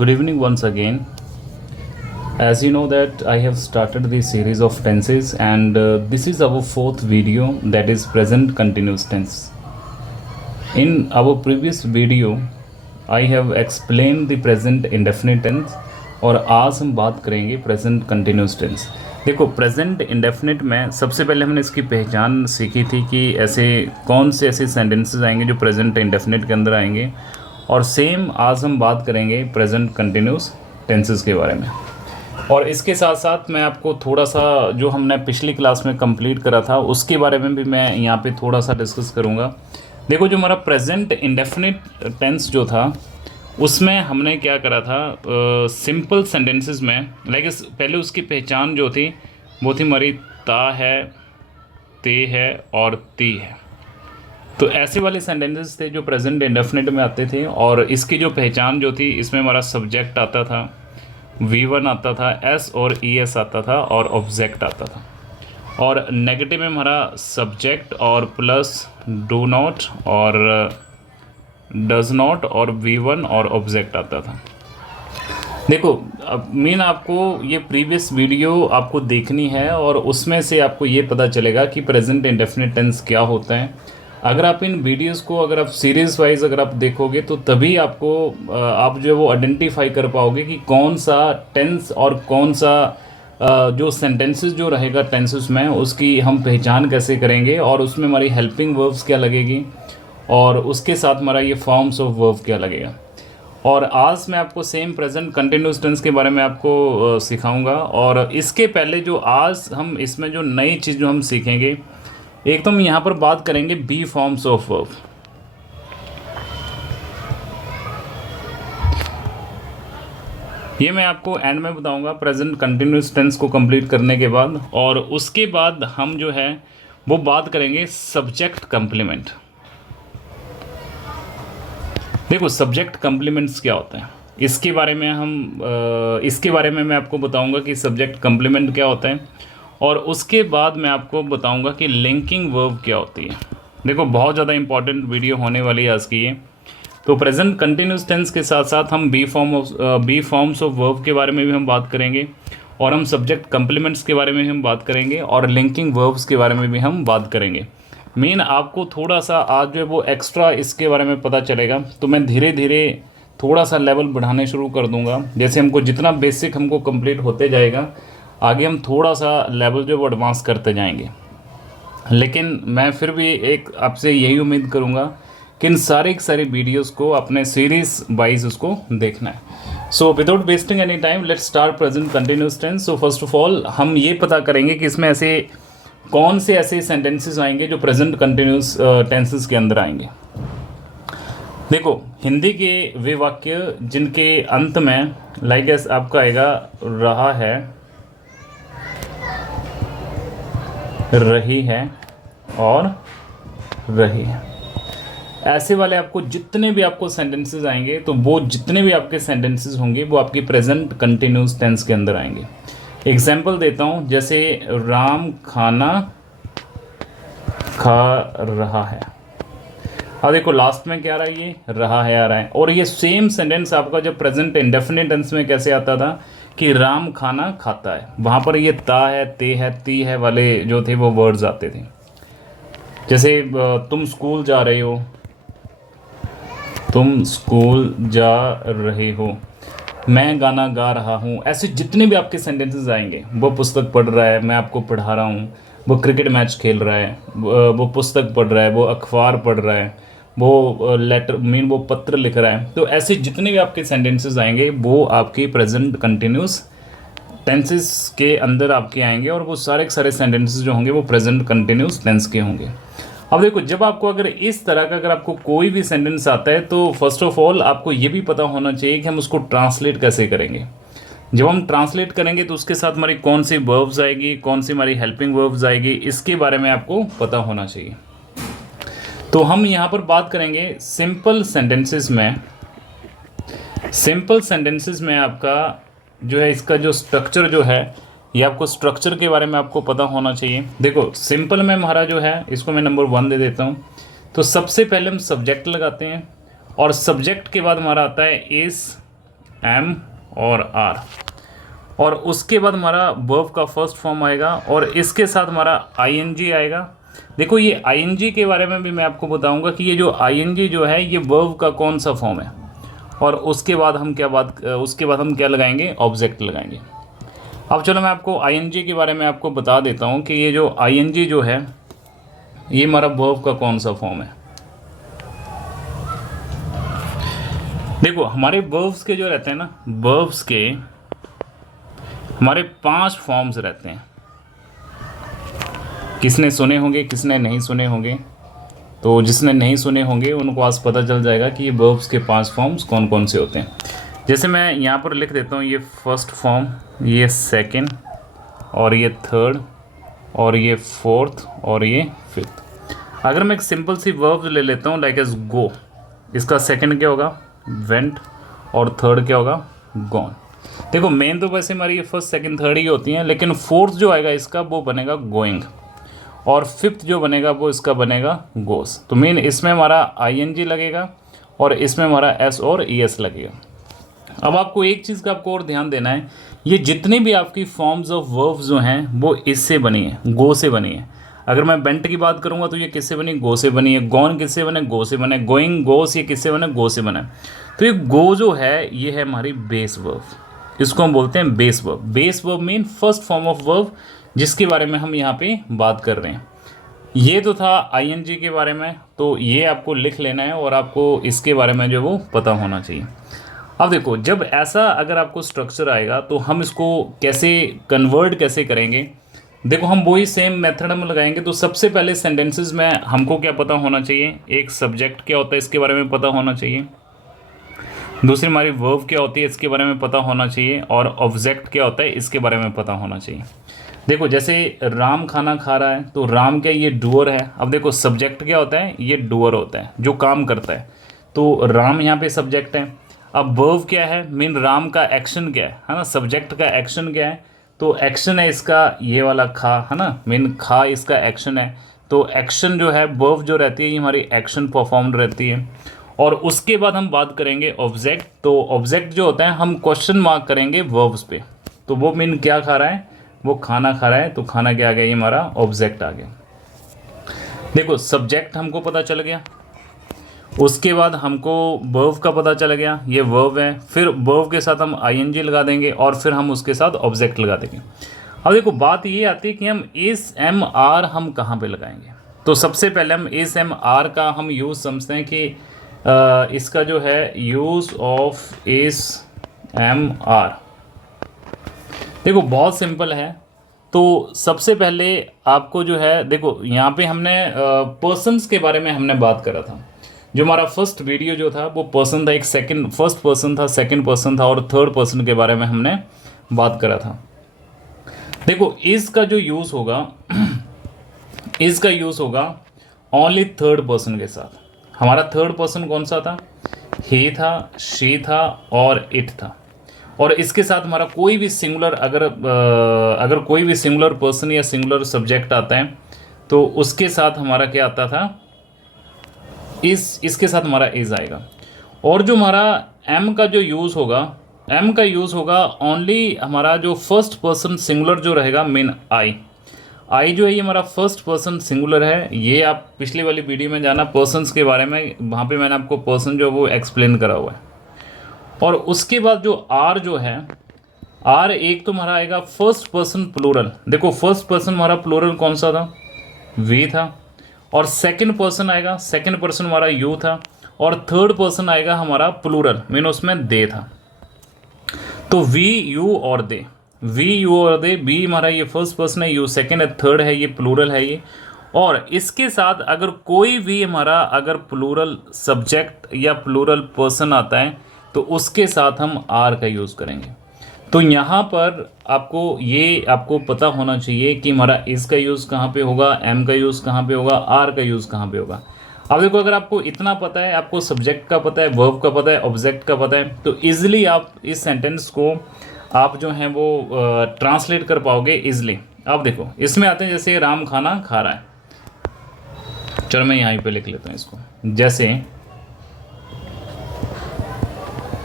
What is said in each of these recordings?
Good evening once again. As you know that I have started the series of tenses and this is our fourth video, that is present continuous tense. In our previous video I have explained the present indefinite tense और आज हम बात करेंगे present continuous tense. देखो present indefinite में सबसे पहले हमने इसकी पहचान सीखी थी कि ऐसे कौन से ऐसे सेंटेंसेस आएंगे जो प्रेजेंट इंडेफिनिट के अंदर आएंगे, और सेम आज हम बात करेंगे प्रेजेंट कंटिन्यूस टेंसेस के बारे में। और इसके साथ साथ मैं आपको थोड़ा सा जो हमने पिछली क्लास में कंप्लीट करा था उसके बारे में भी मैं यहाँ पे थोड़ा सा डिस्कस करूँगा। देखो जो हमारा प्रेजेंट इंडेफिनिट टेंस जो था उसमें हमने क्या करा था, सिंपल सेंटेंसेस में पहले उसकी पहचान जो थी वो थी हमारी ता है, ते है और ती है। तो ऐसे वाले सेंटेंसेस थे जो प्रेजेंट इंडेफिनिट में आते थे, और इसकी जो पहचान जो थी इसमें हमारा सब्जेक्ट आता था, V1 आता था, S और ES आता था और ऑब्जेक्ट आता था, और नेगेटिव में हमारा सब्जेक्ट और प्लस डू नॉट और डज नॉट और V1 और ऑब्जेक्ट आता था। देखो अब आपको ये प्रीवियस वीडियो आपको देखनी है और उसमें से आपको ये पता चलेगा कि प्रेजेंट इंडेफिनिट टेंस क्या होता है। अगर आप इन वीडियोस को अगर आप सीरीज़ वाइज अगर आप देखोगे तो तभी आपको आप जो है वो आइडेंटिफाई कर पाओगे कि कौन सा टेंस और कौन सा जो सेंटेंसेस जो रहेगा टेंसेस में उसकी हम पहचान कैसे करेंगे, और उसमें हमारी हेल्पिंग वर्ब्स क्या लगेगी और उसके साथ हमारा ये फॉर्म्स ऑफ वर्ब क्या लगेगा। और आज मैं आपको सेम प्रेजेंट कंटिन्यूस टेंस के बारे में आपको सिखाऊंगा। और इसके पहले जो आज हम इसमें जो नई चीज़ जो हम सीखेंगे, एक तो हम यहाँ पर बात करेंगे बी फॉर्म्स ऑफ वर्ब। ये मैं आपको एंड में बताऊंगा प्रेजेंट कंटिन्यूस टेंस को कंप्लीट करने के बाद, और उसके बाद हम जो है वो बात करेंगे सब्जेक्ट कंप्लीमेंट। देखो सब्जेक्ट कंप्लीमेंट्स क्या होता है इसके बारे में मैं आपको बताऊंगा कि सब्जेक्ट कंप्लीमेंट क्या होता है, और उसके बाद मैं आपको बताऊंगा कि लिंकिंग वर्ब क्या होती है। देखो बहुत ज़्यादा इंपॉर्टेंट वीडियो होने वाली है आज की ये। तो प्रेजेंट कंटिन्यूस टेंस के साथ साथ हम बी फॉर्म्स ऑफ वर्ब के बारे में भी हम बात करेंगे, और हम सब्जेक्ट कंप्लीमेंट्स के बारे में भी हम बात करेंगे, और लिंकिंग वर्ब्स के बारे में भी हम बात करेंगे। मेन आपको थोड़ा सा आज जो है वो एक्स्ट्रा इसके बारे में पता चलेगा, तो मैं धीरे धीरे थोड़ा सा लेवल बढ़ाने शुरू कर दूंगा। जैसे हमको जितना बेसिक हमको कंप्लीट होते जाएगा आगे हम थोड़ा सा लेवल जो है वो एडवांस करते जाएंगे। लेकिन मैं फिर भी एक आपसे यही उम्मीद करूंगा कि इन सारी वीडियोस को अपने सीरीज़ वाइज उसको देखना है। So without wasting any time let's start present continuous tense. So first of all हम ये पता करेंगे कि इसमें ऐसे कौन से ऐसे सेंटेंसेस आएंगे जो प्रेजेंट कंटिन्यूस टेंसेस के अंदर आएंगे। देखो हिंदी के वे वाक्य जिनके अंत में लाइक आपका आएगा रहा है, रही है और रही है, ऐसे वाले आपको जितने भी आपको सेंटेंसेस आएंगे तो वो जितने भी आपके सेंटेंसेस होंगे वो आपकी प्रेजेंट कंटिन्यूस टेंस के अंदर आएंगे। एग्जाम्पल देता हूँ, जैसे राम खाना खा रहा है। अब देखो लास्ट में क्या आ रहा है, ये रहा है आ रहा है, और ये सेम सेंटेंस आपका जब प्रेजेंट इंडेफिनिट टेंस में कैसे आता था कि राम खाना खाता है, वहाँ पर ये ता है, ते है, ती है वाले जो थे वो वर्ड्स आते थे। जैसे तुम स्कूल जा रहे हो, तुम स्कूल जा रहे हो, मैं गाना गा रहा हूँ, ऐसे जितने भी आपके सेंटेंसेस आएंगे, वो पुस्तक पढ़ रहा है, मैं आपको पढ़ा रहा हूँ, वो क्रिकेट मैच खेल रहा है, वो पुस्तक पढ़ रहा है, वो अखबार पढ़ रहा है, वो लेटर वो पत्र लिख रहा है, तो ऐसे जितने भी आपके सेंटेंसेस आएंगे वो आपके प्रेजेंट कंटिन्यूस टेंसेस के अंदर आपके आएंगे, और वो सारे के सारे सेंटेंसेस जो होंगे वो प्रेजेंट कंटिन्यूस टेंस के होंगे। अब देखो जब आपको अगर इस तरह का अगर आपको कोई भी सेंटेंस आता है तो फर्स्ट ऑफ ऑल आपको ये भी पता होना चाहिए कि हम उसको ट्रांसलेट कैसे करेंगे। जब हम ट्रांसलेट करेंगे तो उसके साथ हमारी कौन सी वर्ब्स आएगी, कौन सी हमारी हेल्पिंग वर्ब्स आएगी, इसके बारे में आपको पता होना चाहिए। तो हम यहाँ पर बात करेंगे सिंपल सेंटेंसेस में आपका जो है इसका जो स्ट्रक्चर जो है, ये आपको स्ट्रक्चर के बारे में आपको पता होना चाहिए। देखो सिंपल में हमारा जो है इसको मैं नंबर 1 दे देता हूँ। तो सबसे पहले हम सब्जेक्ट लगाते हैं, और सब्जेक्ट के बाद हमारा आता है इस, एम और आर, और उसके बाद हमारा वर्ब का फर्स्ट फॉर्म आएगा और इसके साथ हमारा आईएनजी आएगा। देखो ये आईएनजी के बारे में भी मैं आपको बताऊंगा कि ये जो आईएनजी जो है ये वर्ब का कौन सा फॉर्म है, और उसके बाद हम क्या लगाएंगे, ऑब्जेक्ट लगाएंगे। अब चलो मैं आपको आईएनजी के बारे में आपको बता देता हूँ कि ये जो आईएनजी जो है ये हमारा वर्ब का कौन सा फॉर्म है। देखो हमारे वर्ब्स के जो रहते हैं ना, वर्ब्स के हमारे 5 फॉर्म्स रहते हैं। किसने सुने होंगे, किसने नहीं सुने होंगे, तो जिसने नहीं सुने होंगे उनको आज पता चल जाएगा कि ये वर्ब्स के 5 फॉर्म्स कौन कौन से होते हैं। जैसे मैं यहाँ पर लिख देता हूँ, ये फर्स्ट फॉर्म, ये सेकंड, और ये थर्ड, और ये फोर्थ, और ये फिफ्थ। अगर मैं एक सिंपल सी वर्ब ले लेता हूँ लाइक एज गो, इसका सेकंड क्या होगा, वेंट, और थर्ड क्या होगा, गॉन। देखो मेन तो वैसे हमारी ये फर्स्ट सेकंड थर्ड ही होती हैं, लेकिन फोर्थ जो आएगा इसका वो बनेगा गोइंग, और फिफ्थ जो बनेगा वो इसका बनेगा गोस। तो मेन इसमें हमारा आईएनजी लगेगा और इसमें हमारा एस और ईएस लगेगा। अब आपको एक चीज़ का आपको और ध्यान देना है, ये जितनी भी आपकी फॉर्म्स ऑफ वर्ब्स जो हैं वो इससे बनी है, गो से बनी है। अगर मैं बेंट की बात करूंगा तो ये किससे बनी, गो से बनी है। गॉन किससे बने, गो से बने। गोइंग, गोस, ये किससे बने, गो से बने। तो ये गो जो है ये है हमारी बेस वर्ब, इसको हम बोलते हैं base verb. Base verb mean first form of verb, जिसके बारे में हम यहाँ पे बात कर रहे हैं। ये तो था आईएनजी के बारे में, तो ये आपको लिख लेना है और आपको इसके बारे में जो वो पता होना चाहिए। अब देखो जब ऐसा अगर आपको स्ट्रक्चर आएगा तो हम इसको कैसे कन्वर्ट कैसे करेंगे। देखो हम वही सेम मेथड हम लगाएंगे। तो सबसे पहले सेंटेंसेस में हमको क्या पता होना चाहिए, एक सब्जेक्ट क्या होता है इसके बारे में पता होना चाहिए, दूसरी हमारी वर्ब क्या होती है इसके बारे में पता होना चाहिए, और ऑब्जेक्ट क्या होता है इसके बारे में पता होना चाहिए। देखो जैसे राम खाना खा रहा है तो राम क्या, ये डूअर है। अब देखो सब्जेक्ट क्या होता है, ये डूअर होता है जो काम करता है, तो राम यहाँ पे सब्जेक्ट है। अब वर्ब क्या है, मीन राम का एक्शन क्या है ना, सब्जेक्ट का एक्शन क्या है, तो एक्शन है इसका ये वाला खा, है ना, मीन खा इसका एक्शन है। तो एक्शन जो है, वर्ब जो रहती है ये हमारी एक्शन परफॉर्म रहती है। और उसके बाद हम बात करेंगे ऑब्जेक्ट। तो ऑब्जेक्ट जो होता है हम क्वेश्चन मार्क करेंगे वर्ब्स पे, तो वो मीन क्या खा रहा है, वो खाना खा रहा है, तो खाना क्या आ गया, ये हमारा ऑब्जेक्ट आ गया। देखो सब्जेक्ट हमको पता चल गया, उसके बाद हमको वर्ब का पता चल गया, ये वर्ब है, फिर वर्ब के साथ हम आईएनजी लगा देंगे और फिर हम उसके साथ ऑब्जेक्ट लगा देंगे। अब देखो बात ये आती है कि हम एस एम आर हम कहाँ पे लगाएंगे। तो सबसे पहले हम एस एम आर का हम यूज़ समझते हैं कि इसका जो है use of S M R, देखो बहुत सिंपल है। तो सबसे पहले आपको जो है, देखो यहाँ पे हमने पर्सन्स के बारे में हमने बात करा था। जो हमारा फर्स्ट वीडियो जो था वो पर्सन था, एक सेकंड फर्स्ट पर्सन था, सेकंड पर्सन था और थर्ड पर्सन के बारे में हमने बात करा था। देखो इसका जो यूज़ होगा इसका यूज़ होगा ओनली थर्ड पर्सन के साथ। हमारा थर्ड पर्सन कौन सा था, ही था, शी था और इट था। और इसके साथ हमारा कोई भी सिंगुलर अगर कोई भी सिंगुलर पर्सन या सिंगुलर सब्जेक्ट आता है तो उसके साथ हमारा क्या आता था, इसके साथ हमारा इज आएगा। और जो हमारा एम का जो यूज़ होगा, एम का यूज़ होगा ओनली हमारा जो फर्स्ट पर्सन सिंगुलर जो रहेगा, मीन आई जो है ये हमारा फर्स्ट पर्सन सिंगुलर है। ये आप पिछली वाली वीडियो में जाना पर्सन्स के बारे में, वहाँ पे मैंने आपको पर्सन जो वो एक्सप्लेन करा हुआ है। और उसके बाद जो आर जो है, आर एक तो हमारा आएगा फर्स्ट पर्सन प्लूरल। देखो फर्स्ट पर्सन हमारा प्लूरल कौन सा था, वी था। और सेकंड पर्सन आएगा, सेकंड पर्सन हमारा यू था। और थर्ड पर्सन आएगा हमारा प्लूरल, मीन उसमें दे था। तो वी यू और दे, वी यू और दे, बी हमारा ये फर्स्ट पर्सन है, यू सेकंड है, थर्ड है, ये प्लूरल है ये। और इसके साथ अगर कोई भी हमारा अगर प्लूरल सब्जेक्ट या प्लूरल पर्सन आता है तो उसके साथ हम आर का यूज़ करेंगे। तो यहाँ पर आपको पता होना चाहिए कि हमारा इस का यूज़ कहाँ पे होगा, एम का यूज़ कहाँ पे होगा, आर का यूज़ कहाँ पे होगा। अब देखो अगर आपको इतना पता है, आपको सब्जेक्ट का पता है, वर्ब का पता है, ऑब्जेक्ट का पता है, तो ईजिली आप इस सेंटेंस को आप जो हैं वो ट्रांसलेट कर पाओगे ईजिली। अब देखो इसमें आते हैं जैसे राम खाना खा रहा है। चलो मैं यहाँ पे लिख लेता हूँ इसको, जैसे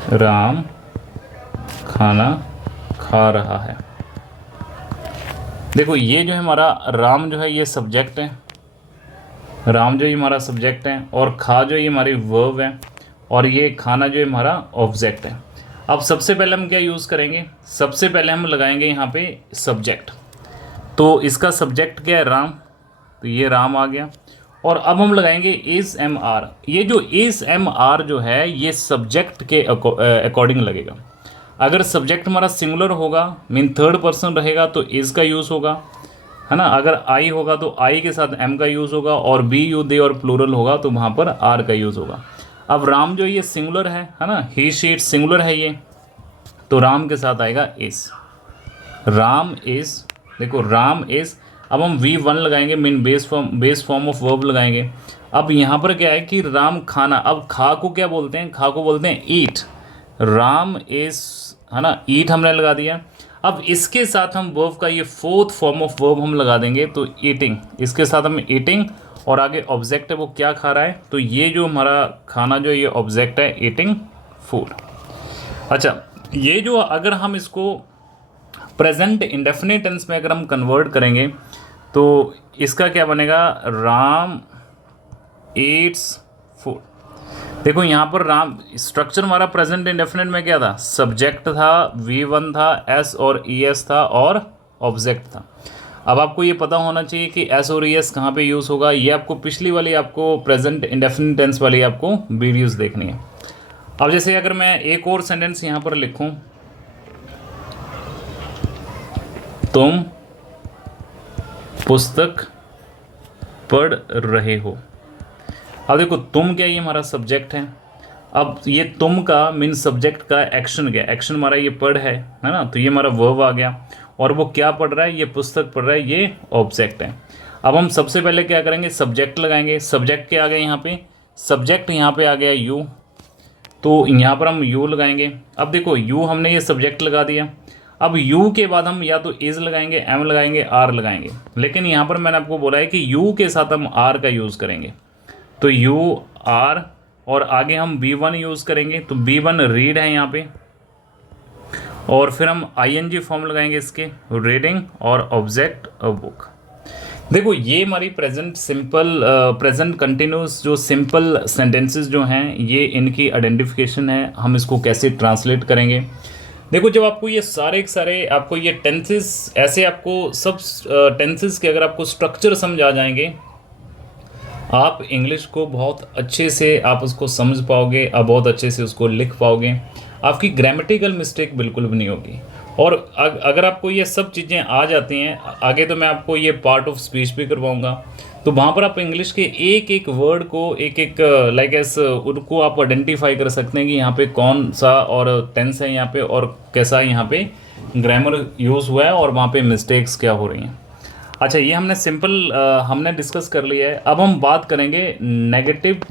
राम खाना खा रहा है। देखो ये जो है हमारा राम जो है ये सब्जेक्ट है, राम जो ये हमारा सब्जेक्ट है, और खा जो ये हमारी वर्ब है, और ये खाना जो है हमारा ऑब्जेक्ट है। अब सबसे पहले हम क्या यूज़ करेंगे, सबसे पहले हम लगाएंगे यहाँ पे सब्जेक्ट। तो इसका सब्जेक्ट क्या है, राम, तो ये राम आ गया। और अब हम लगाएंगे इज़ एम आर। ये जो इज़ एम आर जो है ये सब्जेक्ट के अकॉर्डिंग लगेगा। अगर सब्जेक्ट हमारा सिंगुलर होगा, मीन थर्ड पर्सन रहेगा, तो इज़ का यूज़ होगा, है ना। अगर आई होगा तो आई के साथ एम का यूज़ होगा, और बी यू दे और प्लूरल होगा तो वहाँ पर आर का यूज़ होगा। अब राम जो ये सिंगुलर है ना, ही शीट सिंगुलर है ये, तो राम के साथ आएगा इज़, राम इज़। देखो राम इज़। अब हम V1 लगाएंगे, mean base form of verb लगाएंगे। अब यहाँ पर क्या है कि राम खाना, अब खा को क्या बोलते हैं, खा को बोलते हैं ईट। राम इज़, है ना, ईट हमने लगा दिया। अब इसके साथ हम वर्ब का ये फोर्थ फॉर्म ऑफ वर्ब हम लगा देंगे, तो ईटिंग, इसके साथ हम ईटिंग, और आगे ऑब्जेक्ट है वो क्या खा रहा है, तो ये जो हमारा खाना जो ये ऑब्जेक्ट है, ईटिंग फूड। अच्छा, ये जो अगर हम इसको प्रेजेंट इंडेफिनिट टेंस में अगर हम कन्वर्ट करेंगे तो इसका क्या बनेगा, राम ईट्स फूड। देखो यहाँ पर राम स्ट्रक्चर हमारा प्रेजेंट इंडेफिनिट में क्या था, सब्जेक्ट था, V1 था, S और ES था, और ऑब्जेक्ट था। अब आपको ये पता होना चाहिए कि S और ES कहाँ पे यूज़ होगा। ये आपको पिछली वाली, आपको प्रेजेंट इंडेफिनिट टेंस वाली आपको वीडियोज़ देखनी है। अब जैसे अगर मैं एक और सेंटेंस यहाँ पर लिखूँ, तुम पुस्तक पढ़ रहे हो। अब देखो तुम क्या, ये हमारा सब्जेक्ट है। अब ये तुम का मीन सब्जेक्ट का एक्शन क्या, एक्शन हमारा ये पढ़ है ना, तो ये हमारा वर्ब आ गया। और वो क्या पढ़ रहा है, ये पुस्तक पढ़ रहा है, ये ऑब्जेक्ट है। अब हम सबसे पहले क्या करेंगे, सब्जेक्ट लगाएंगे। सब्जेक्ट क्या आ गया यहाँ पे, सब्जेक्ट यहाँ पे आ गया यू, तो यहाँ पर हम यू लगाएंगे। अब देखो यू हमने ये सब्जेक्ट लगा दिया। अब यू के बाद हम या तो इज़ लगाएंगे, एम लगाएंगे, आर लगाएंगे, लेकिन यहाँ पर मैंने आपको बोला है कि यू के साथ हम आर का यूज़ करेंगे, तो यू आर, और आगे हम B1 यूज़ करेंगे, तो B1 रीड है यहाँ पे, और फिर हम ING फॉर्म लगाएंगे इसके, रीडिंग, और ऑब्जेक्ट अ बुक। देखो ये हमारी प्रेजेंट सिंपल, प्रेजेंट कंटिन्यूस जो सिंपल सेंटेंसेस जो हैं, ये इनकी आइडेंटिफिकेशन है। हम इसको कैसे ट्रांसलेट करेंगे। देखो जब आपको ये सारे के सारे आपको ये टेंसेस ऐसे, आपको सब टेंसेस के अगर आपको स्ट्रक्चर समझ आ जाएंगे, आप इंग्लिश को बहुत अच्छे से आप उसको समझ पाओगे, आप बहुत अच्छे से उसको लिख पाओगे, आपकी ग्रामेटिकल मिस्टेक बिल्कुल भी नहीं होगी। और अगर आपको ये सब चीज़ें आ जाती हैं, आगे तो मैं आपको ये पार्ट ऑफ स्पीच भी करवाऊंगा, तो वहाँ पर आप इंग्लिश के एक एक वर्ड को, एक एक लाइक एस उनको आप आइडेंटिफाई कर सकते हैं कि यहाँ पे कौन सा और टेंस है यहाँ पे, और कैसा यहाँ पे ग्रामर यूज़ हुआ है, और वहाँ पे मिस्टेक्स क्या हो रही हैं। अच्छा, ये हमने सिंपल हमने डिस्कस कर लिया है। अब हम बात करेंगे नेगेटिव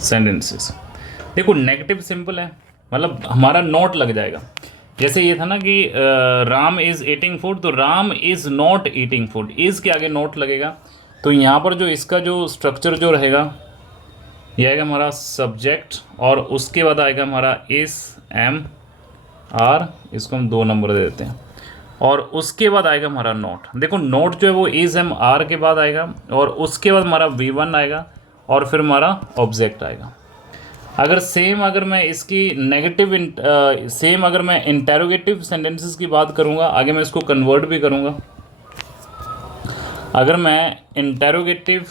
सेंटेंसेस। देखो नेगेटिव सिंपल है, मतलब हमारा नॉट लग जाएगा। जैसे ये था ना कि राम इज़ ईटिंग फूड, तो Ram is not eating food, is के आगे नॉट लगेगा। तो यहाँ पर जो इसका जो स्ट्रक्चर जो रहेगा, ये आएगा हमारा सब्जेक्ट, और उसके बाद आएगा हमारा इस एम आर, इसको हम 2 नंबर दे देते हैं, और उसके बाद आएगा हमारा नोट। देखो नोट जो है वो इज़ एम आर के बाद आएगा, और उसके बाद हमारा V1 आएगा, और फिर हमारा ऑब्जेक्ट आएगा। अगर सेम अगर मैं इसकी नेगेटिव सेम अगर मैं इंटेरोगेटिव सेंटेंसेस की बात करूँगा, आगे मैं इसको कन्वर्ट भी करूँगा। अगर मैं इंटेरोगेटिव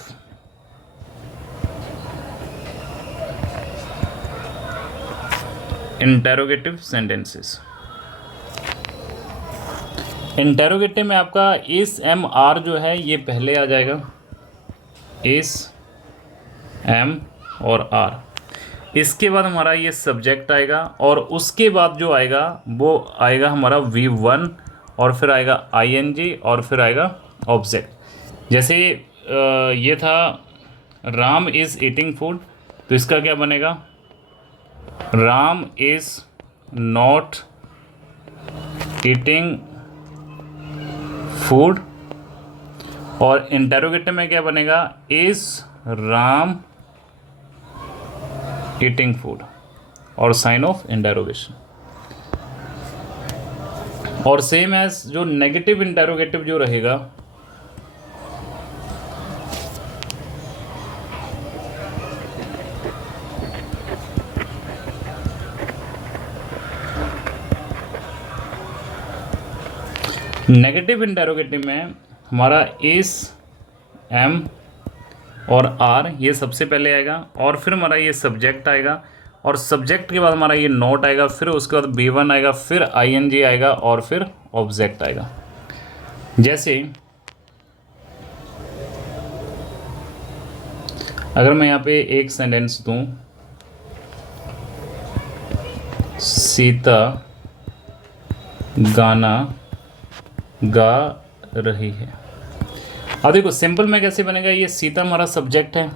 सेंटेंसेस, इंटेरोगेटिव में आपका इस एम आर जो है ये पहले आ जाएगा, इस एम और आर, इसके बाद हमारा ये सब्जेक्ट आएगा, और उसके बाद जो आएगा वो आएगा हमारा V1, और फिर आएगा ING, और फिर आएगा ऑब्जेक्ट। जैसे ये था राम इज़ ईटिंग फूड, तो इसका क्या बनेगा, Ram is not eating food, और इंटेरोगेटिव में क्या बनेगा, इज़ राम ईटिंग फूड, और साइन ऑफ इंटेरोगेशन। और सेम एज जो नेगेटिव इंटेरोगेटिव जो रहेगा, नेगेटिव इंटेरोगेटिव में हमारा इस, एम और आर ये सबसे पहले आएगा, और फिर हमारा ये सब्जेक्ट आएगा, और सब्जेक्ट के बाद हमारा ये नोट आएगा, फिर उसके बाद B1 आएगा, फिर ING आएगा, और फिर ऑब्जेक्ट आएगा। जैसे अगर मैं यहाँ पे एक सेंटेंस दूँ, सीता गाना गा रही है। अब देखो सिंपल में कैसे बनेगा, ये सीता हमारा सब्जेक्ट है,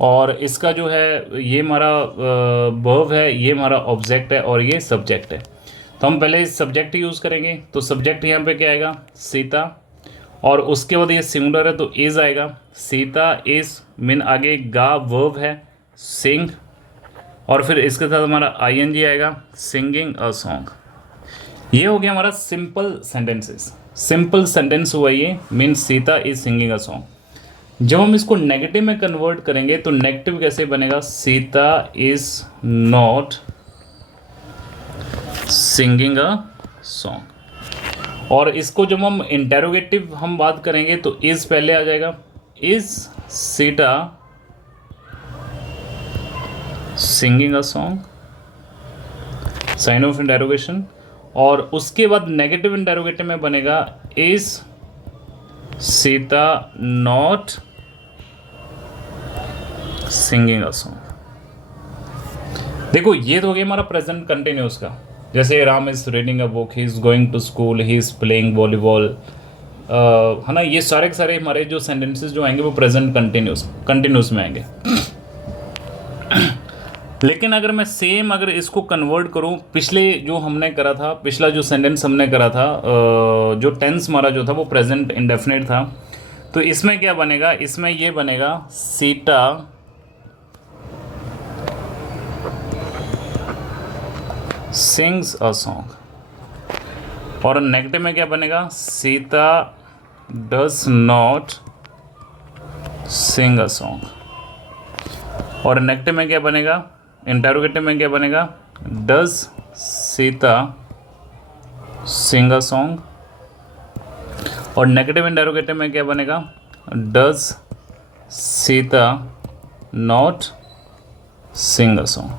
और इसका जो है ये हमारा वर्ब है, ये हमारा ऑब्जेक्ट है, और ये सब्जेक्ट है। तो हम पहले सब्जेक्ट यूज़ करेंगे, तो सब्जेक्ट यहाँ पे क्या आएगा, सीता, और उसके बाद ये सिंगुलर है तो इज़ आएगा, सीता इज़ मीन आगे गा वर्ब है, सिंग, और फिर इसके साथ हमारा ING आएगा, सिंगिंग अ सॉन्ग। ये हो गया हमारा सिंपल सेंटेंसेस। सिंपल सेंटेंस हुआ ये, mean Sita is singing a song. जब हम इसको नेगेटिव में कन्वर्ट करेंगे तो नेगेटिव कैसे बनेगा, Sita is not singing a song. और इसको जब हम इंटेरोगेटिव हम बात करेंगे तो इज पहले आ जाएगा, is Sita singing a song, sign of interrogation. और उसके बाद नेगेटिव इंटेरोगेटिव में बनेगा, is Sita not singing a song. देखो ये तो हो गया हमारा प्रेजेंट कंटिन्यूस का, जैसे Ram is reading a book, he is going to school, he is playing volleyball, है ना। ये सारे के सारे हमारे जो सेंटेंसेस जो आएंगे वो प्रेजेंट कंटिन्यूस में आएंगे। लेकिन अगर मैं सेम अगर इसको कन्वर्ट करूं, पिछले जो हमने करा था, पिछला जो सेंटेंस हमने करा था, जो टेंस हमारा जो था वो प्रेजेंट इंडेफिनिट था, तो इसमें क्या बनेगा, इसमें ये बनेगा सीता सिंग्स अ सॉन्ग, और नेगेटिव में क्या बनेगा, Sita does not sing a song. और नेगेटिव में क्या बनेगा, इंटेरोगेटिव में क्या बनेगा, does Sita sing a song. और नेगेटिव इंटेरोगेटिव में क्या बनेगा, does Sita not sing a song.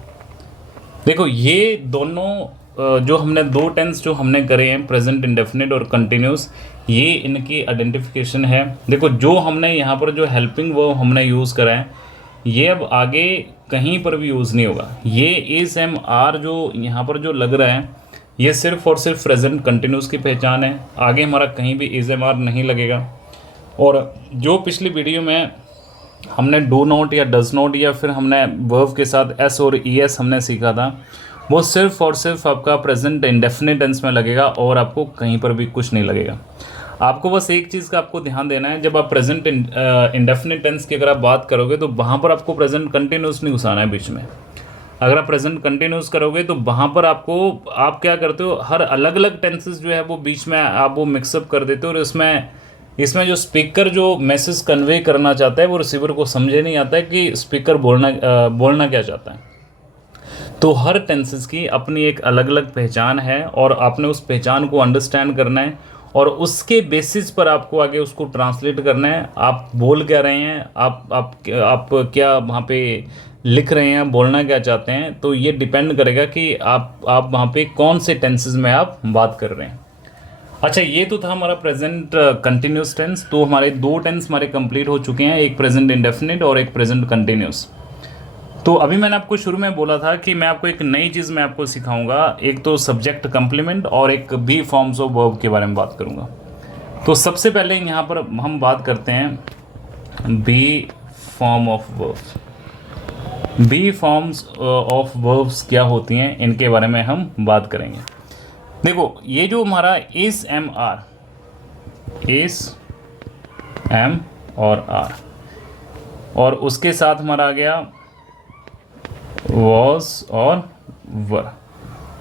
देखो ये दोनों जो हमने दो टेंस जो हमने करे हैं, प्रेजेंट इंडेफिनिट और कंटिन्यूस, ये इनकी आइडेंटिफिकेशन है। देखो जो हमने यहाँ पर जो हेल्पिंग वर्ब हमने यूज़ करा है, ये अब आगे कहीं पर भी यूज़ नहीं होगा। ये इज एम आर जो यहाँ पर जो लग रहा है, ये सिर्फ और सिर्फ प्रेजेंट कंटिन्यूस की पहचान है, आगे हमारा कहीं भी इज एम आर नहीं लगेगा। और जो पिछली वीडियो में हमने डू नॉट या डज नॉट या फिर हमने वर्ब के साथ एस और ई एस हमने सीखा था, वो सिर्फ और सिर्फ आपका प्रेजेंट इंडेफिनिट टेंस में लगेगा, और आपको कहीं पर भी कुछ नहीं लगेगा। आपको बस एक चीज़ का आपको ध्यान देना है, जब आप प्रेजेंट इंडेफिनिट टेंस की अगर आप बात करोगे तो वहाँ पर आपको प्रेजेंट कंटिन्यूस नहीं घुसाना है बीच में। अगर आप प्रेजेंट कंटिन्यूस करोगे तो वहाँ पर आपको, आप क्या करते हो, हर अलग अलग टेंसेस जो है वो बीच में आप वो मिक्सअप कर देते हो, और इसमें जो स्पीकर जो मैसेज कन्वे करना चाहता है वो रिसीवर को समझे नहीं आता है कि स्पीकर बोलना क्या चाहता है। तो हर टेंसेस की अपनी एक अलग अलग पहचान है, और आपने उस पहचान को अंडरस्टैंड करना है, और उसके बेसिस पर आपको आगे उसको ट्रांसलेट करना है। आप बोल क्या रहे हैं, आप क्या वहाँ पे लिख रहे हैं, बोलना क्या चाहते हैं, तो ये डिपेंड करेगा कि आप वहाँ पे कौन से टेंसेस में आप बात कर रहे हैं। अच्छा, ये तो था हमारा प्रेजेंट कंटिन्यूस टेंस। तो हमारे दो टेंस हमारे कंप्लीट हो चुके हैं, एक प्रेजेंट इंडेफिनिट और एक प्रेजेंट कंटिन्यूस। तो अभी मैंने आपको शुरू में बोला था कि मैं आपको एक नई चीज़ मैं आपको सिखाऊंगा, एक तो सब्जेक्ट कंप्लीमेंट और एक बी फॉर्म्स ऑफ वर्ब के बारे में बात करूंगा। तो सबसे पहले यहाँ पर हम बात करते हैं be form of verbs. Be forms of verbs क्या होती हैं, इनके बारे में हम बात करेंगे। देखो ये जो हमारा इस एम आर, इस एम और आर, और उसके साथ हमारा आ गया वॉज और वर,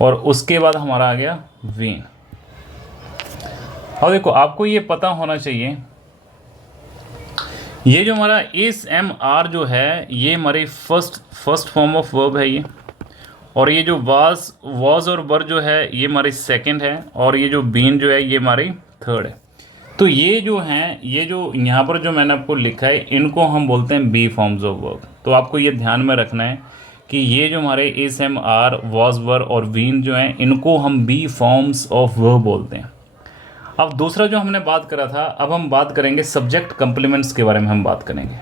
और उसके बाद हमारा आ गया वीन। और देखो आपको ये पता होना चाहिए, ये जो हमारा इस एम आर जो है ये हमारी फर्स्ट फॉर्म ऑफ वर्ब है ये, और ये जो वाज और वर जो है ये हमारी सेकंड है, और ये जो बीन जो है ये हमारी थर्ड है। तो ये जो हैं, ये जो यहाँ पर जो मैंने आपको लिखा है इनको हम बोलते हैं बी फॉर्म्स ऑफ वर्ब। तो आपको ये ध्यान में रखना है कि ये जो हमारे इस एम आर वाज वर और बीन जो हैं इनको हम बी फॉर्म्स ऑफ वर्ब बोलते हैं। अब दूसरा जो हमने बात करा था, अब हम बात करेंगे सब्जेक्ट कंप्लीमेंट्स के बारे में हम बात करेंगे।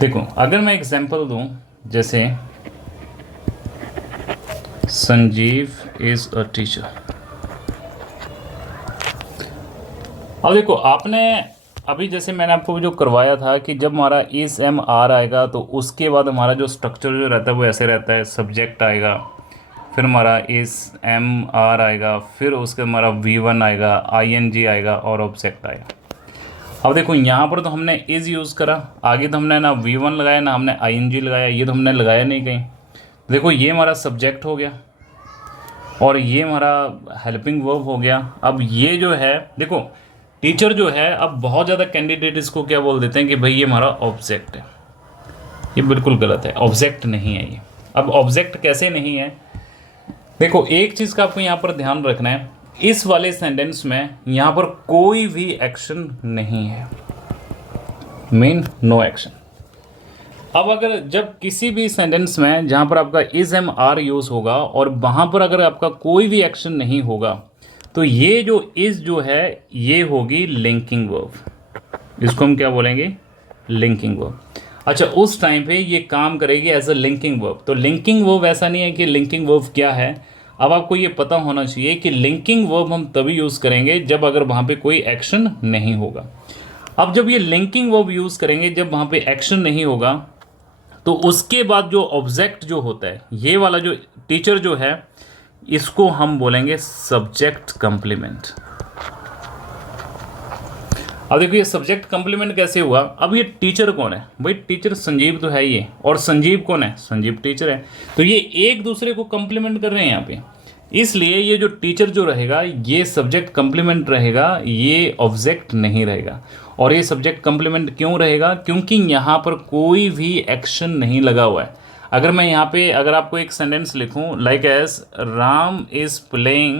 देखो अगर मैं एग्जांपल दूं, जैसे संजीव इज अ टीचर। अब देखो आपने अभी जैसे मैंने आपको जो करवाया था कि जब हमारा इस एम आर आएगा तो उसके बाद हमारा जो स्ट्रक्चर जो रहता है वो ऐसे रहता है, सब्जेक्ट आएगा, फिर हमारा इस एम आर आएगा, फिर उसके हमारा V1 आएगा, ING आएगा और ऑब्जेक्ट आएगा। अब देखो यहाँ पर तो हमने इज़ यूज़ करा, आगे तो हमने ना V1 लगाया ना हमने ING लगाया, ये तो हमने लगाया नहीं कहीं। देखो ये हमारा सब्जेक्ट हो गया और ये हमारा हेल्पिंग वर्ब हो गया। अब ये जो है देखो टीचर जो है, अब बहुत ज़्यादा कैंडिडेट इसको क्या बोल देते हैं कि भाई ये हमारा ऑब्जेक्ट है। ये बिल्कुल गलत है, ऑब्जेक्ट नहीं है ये। अब ऑब्जेक्ट कैसे नहीं है, देखो एक चीज़ का आपको यहाँ पर ध्यान रखना है, इस वाले सेंटेंस में यहाँ पर कोई भी एक्शन नहीं है, मीन नो एक्शन। अब अगर जब किसी भी सेंटेंस में जहाँ पर आपका इज एम आर यूज़ होगा और वहाँ पर अगर आपका कोई भी एक्शन नहीं होगा तो ये जो इज जो है ये होगी लिंकिंग वर्ब। इसको हम क्या बोलेंगे, लिंकिंग वर्ब। अच्छा उस टाइम पे ये काम करेगी एज अ लिंकिंग वर्ब। तो लिंकिंग वर्ब ऐसा नहीं है कि लिंकिंग वर्ब क्या है, अब आपको ये पता होना चाहिए कि लिंकिंग वर्ब हम तभी यूज़ करेंगे जब अगर वहाँ पे कोई एक्शन नहीं होगा। अब जब ये लिंकिंग वर्ब यूज़ करेंगे जब वहाँ पे एक्शन नहीं होगा तो उसके बाद जो ऑब्जेक्ट जो होता है, ये वाला जो टीचर जो है, इसको हम बोलेंगे सब्जेक्ट कंप्लीमेंट। अब देखो ये सब्जेक्ट कंप्लीमेंट कैसे हुआ, अब ये टीचर कौन है, भाई टीचर संजीव तो है ये, और संजीव कौन है, संजीव टीचर है। तो ये एक दूसरे को कंप्लीमेंट कर रहे हैं यहाँ पे, इसलिए ये जो टीचर जो रहेगा ये सब्जेक्ट कंप्लीमेंट रहेगा, ये ऑब्जेक्ट नहीं रहेगा। और ये सब्जेक्ट कंप्लीमेंट क्यों रहेगा, क्योंकि यहाँ पर कोई भी एक्शन नहीं लगा हुआ है। अगर मैं यहाँ पे अगर आपको एक सेंटेंस लिखूं like as Ram is playing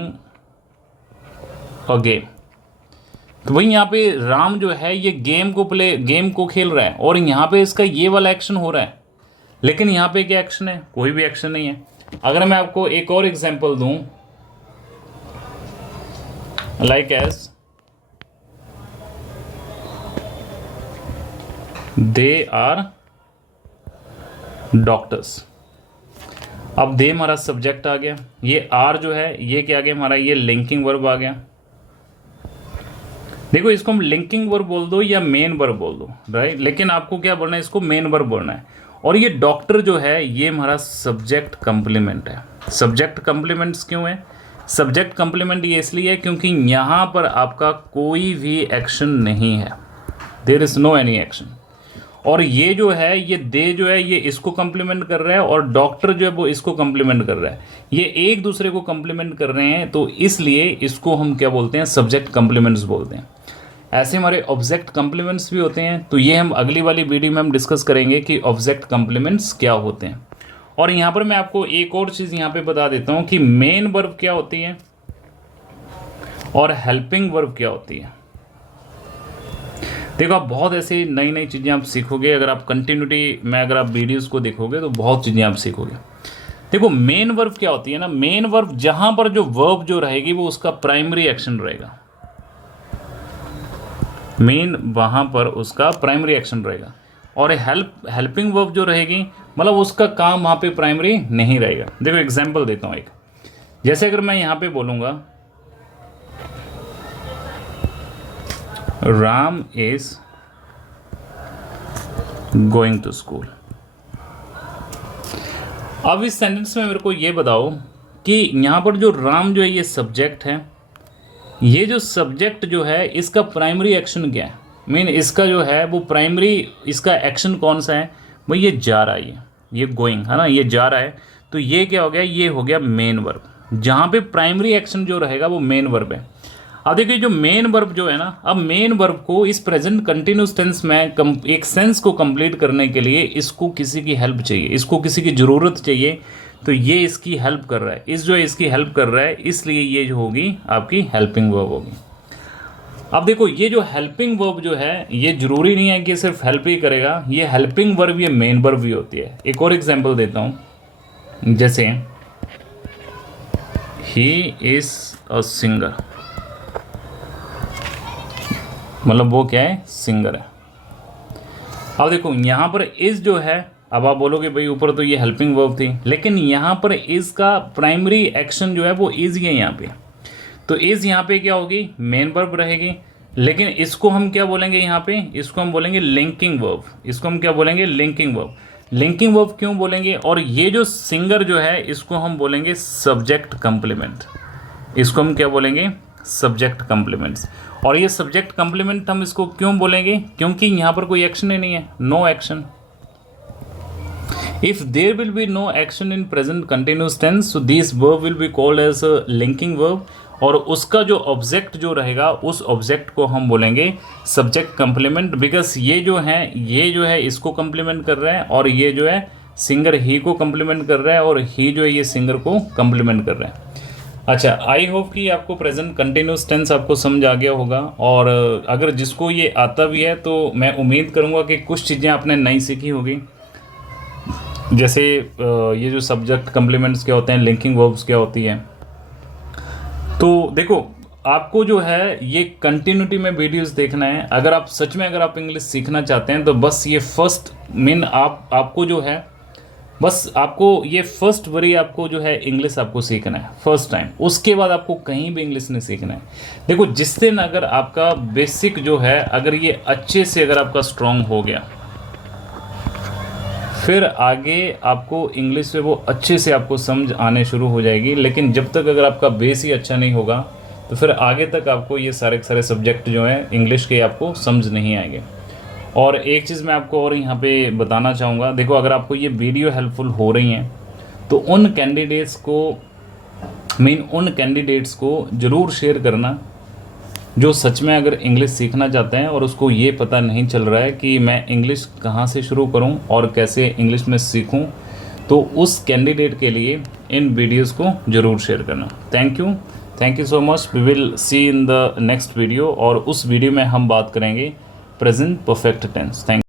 a game, तो वही यहाँ पे राम जो है ये गेम को खेल रहा है और यहाँ पे इसका ये वाला एक्शन हो रहा है, लेकिन यहाँ पे क्या एक्शन है, कोई भी एक्शन नहीं है। अगर मैं आपको एक और एग्जांपल दूं like as they are doctors. अब दे हमारा सब्जेक्ट आ गया, ये आर जो है ये क्या आ गया हमारा, ये लिंकिंग वर्ब आ गया। देखो इसको हम लिंकिंग वर्ब बोल दो या मेन वर्ब बोल दो, राइट, लेकिन आपको क्या बोलना है, इसको मेन वर्ब बोलना है। और ये डॉक्टर जो है ये हमारा सब्जेक्ट कंप्लीमेंट है। सब्जेक्ट कंप्लीमेंट्स क्यों है, सब्जेक्ट कंप्लीमेंट ये इसलिए है क्योंकि यहाँ पर आपका कोई भी एक्शन नहीं है, there is no any action. और ये जो है ये दे जो है ये इसको कंप्लीमेंट कर रहा है और डॉक्टर जो है वो इसको कंप्लीमेंट कर रहा है, ये एक दूसरे को कंप्लीमेंट कर रहे हैं, तो इसलिए इसको हम क्या बोलते हैं, सब्जेक्ट कंप्लीमेंट्स बोलते हैं। ऐसे हमारे ऑब्जेक्ट कंप्लीमेंट्स भी होते हैं, तो ये हम अगली वाली वीडियो में हम डिस्कस करेंगे कि ऑब्जेक्ट कंप्लीमेंट्स क्या होते हैं। और यहाँ पर मैं आपको एक और चीज़ यहाँ पे बता देता हूँ कि मेन वर्ब क्या होती है और हेल्पिंग वर्ब क्या होती है। देखो आप बहुत ऐसी नई नई चीज़ें आप सीखोगे, अगर आप कंटिन्यूटी में अगर आप वीडियोस को देखोगे तो बहुत चीज़ें आप सीखोगे। देखो मेन वर्ब क्या होती है ना, मेन वर्ब जहाँ पर जो वर्ब जो रहेगी वो उसका प्राइमरी एक्शन रहेगा, मेन वहाँ पर उसका प्राइमरी एक्शन रहेगा। और हेल्पिंग वर्ब जो रहेगी मतलब उसका काम वहाँ पे प्राइमरी नहीं रहेगा। देखो एग्जांपल देता हूँ एक, जैसे अगर मैं यहाँ पे बोलूँगा Ram is going to school. अब इस सेंटेंस में मेरे को ये बताओ कि यहाँ पर जो राम जो है ये सब्जेक्ट है, ये जो सब्जेक्ट जो है इसका प्राइमरी एक्शन क्या है, मीन इसका जो है वो प्राइमरी इसका एक्शन कौन सा है, भाई ये जा रहा है, ये गोइंग है ना, ये जा रहा है, तो ये क्या हो गया, ये हो गया मेन वर्ब, जहाँ पे प्राइमरी एक्शन जो रहेगा वो मेन वर्ब है। अब देखिए जो मेन वर्ब जो है ना, अब मेन वर्ब को इस प्रेजेंट कंटिन्यूस टेंस में एक सेंस को कंप्लीट करने के लिए इसको किसी की हेल्प चाहिए, इसको किसी की ज़रूरत चाहिए, तो ये इसकी हेल्प कर रहा है, इस जो है इसकी हेल्प कर रहा है, इसलिए ये जो होगी आपकी हेल्पिंग वर्ब होगी। अब देखो ये जो हेल्पिंग वर्ब जो है ये जरूरी नहीं है कि सिर्फ हेल्प ही करेगा, ये हेल्पिंग वर्ब ये मेन वर्ब भी होती है। एक और एग्जांपल देता हूँ, जैसे ही इज अ सिंगर, मतलब वो क्या है, सिंगर है। अब देखो यहाँ पर इज जो है, अब आप बोलोगे भाई ऊपर तो ये हेल्पिंग वर्ब थी, लेकिन यहाँ पर इज का प्राइमरी एक्शन जो है वो इज ही है यहाँ पे, तो इज यहाँ पे क्या होगी, मेन वर्ब रहेगी। लेकिन इसको हम क्या बोलेंगे यहाँ पे, इसको हम बोलेंगे लिंकिंग वर्ब, इसको हम क्या बोलेंगे, लिंकिंग वर्ब। लिंकिंग वर्ब क्यों बोलेंगे, और ये जो सिंगर जो है इसको हम बोलेंगे सब्जेक्ट कंप्लीमेंट, इसको हम क्या बोलेंगे, सब्जेक्ट कंप्लीमेंट्स। और ये सब्जेक्ट कंप्लीमेंट हम इसको क्यों बोलेंगे, क्योंकि यहाँ पर कोई एक्शन ही नहीं है, no action. If there will be no action in present continuous tense, so this verb will be called as a linking verb, और उसका जो ऑब्जेक्ट जो रहेगा उस ऑब्जेक्ट को हम बोलेंगे सब्जेक्ट कंप्लीमेंट, बिकॉज ये जो है इसको कंप्लीमेंट कर रहा है, और ये जो है सिंगर ही को कंप्लीमेंट कर रहा है, और ही जो है ये सिंगर को कंप्लीमेंट कर रहा है। अच्छा, आई होप कि आपको प्रेजेंट कंटिन्यूस टेंस आपको समझ आ गया होगा, और अगर जिसको ये आता भी है तो मैं उम्मीद करूँगा कि कुछ चीज़ें आपने नई सीखी होगी, जैसे ये जो सब्जेक्ट कंप्लीमेंट्स क्या होते हैं, लिंकिंग वर्ब्स क्या होती है। तो देखो आपको जो है ये कंटिन्यूटी में वीडियोस देखना है, अगर आप सच में अगर आप इंग्लिश सीखना चाहते हैं तो बस ये फर्स्ट आपको जो है, बस आपको ये फर्स्ट वरी आपको जो है इंग्लिश आपको सीखना है फर्स्ट टाइम, उसके बाद आपको कहीं भी इंग्लिश नहीं सीखना है। देखो जिस दिन अगर आपका बेसिक जो है अगर ये अच्छे से अगर आपका स्ट्रॉन्ग हो गया, फिर आगे आपको इंग्लिश में वो अच्छे से आपको समझ आने शुरू हो जाएगी। लेकिन जब तक अगर आपका बेस ही अच्छा नहीं होगा तो फिर आगे तक आपको ये सारे सारे सब्जेक्ट जो हैं इंग्लिश के आपको समझ नहीं आएंगे। और एक चीज़ मैं आपको और यहाँ पे बताना चाहूँगा, देखो अगर आपको ये वीडियो हेल्पफुल हो रही हैं तो उन कैंडिडेट्स को ज़रूर शेयर करना जो सच में अगर इंग्लिश सीखना चाहते हैं और उसको ये पता नहीं चल रहा है कि मैं इंग्लिश कहाँ से शुरू करूँ और कैसे इंग्लिश में सीखूँ, तो उस कैंडिडेट के लिए इन वीडियोस को ज़रूर शेयर करना। Thank you so much. We will see in the next video, और उस वीडियो में हम बात करेंगे प्रेजेंट परफेक्ट टेंस। थैंक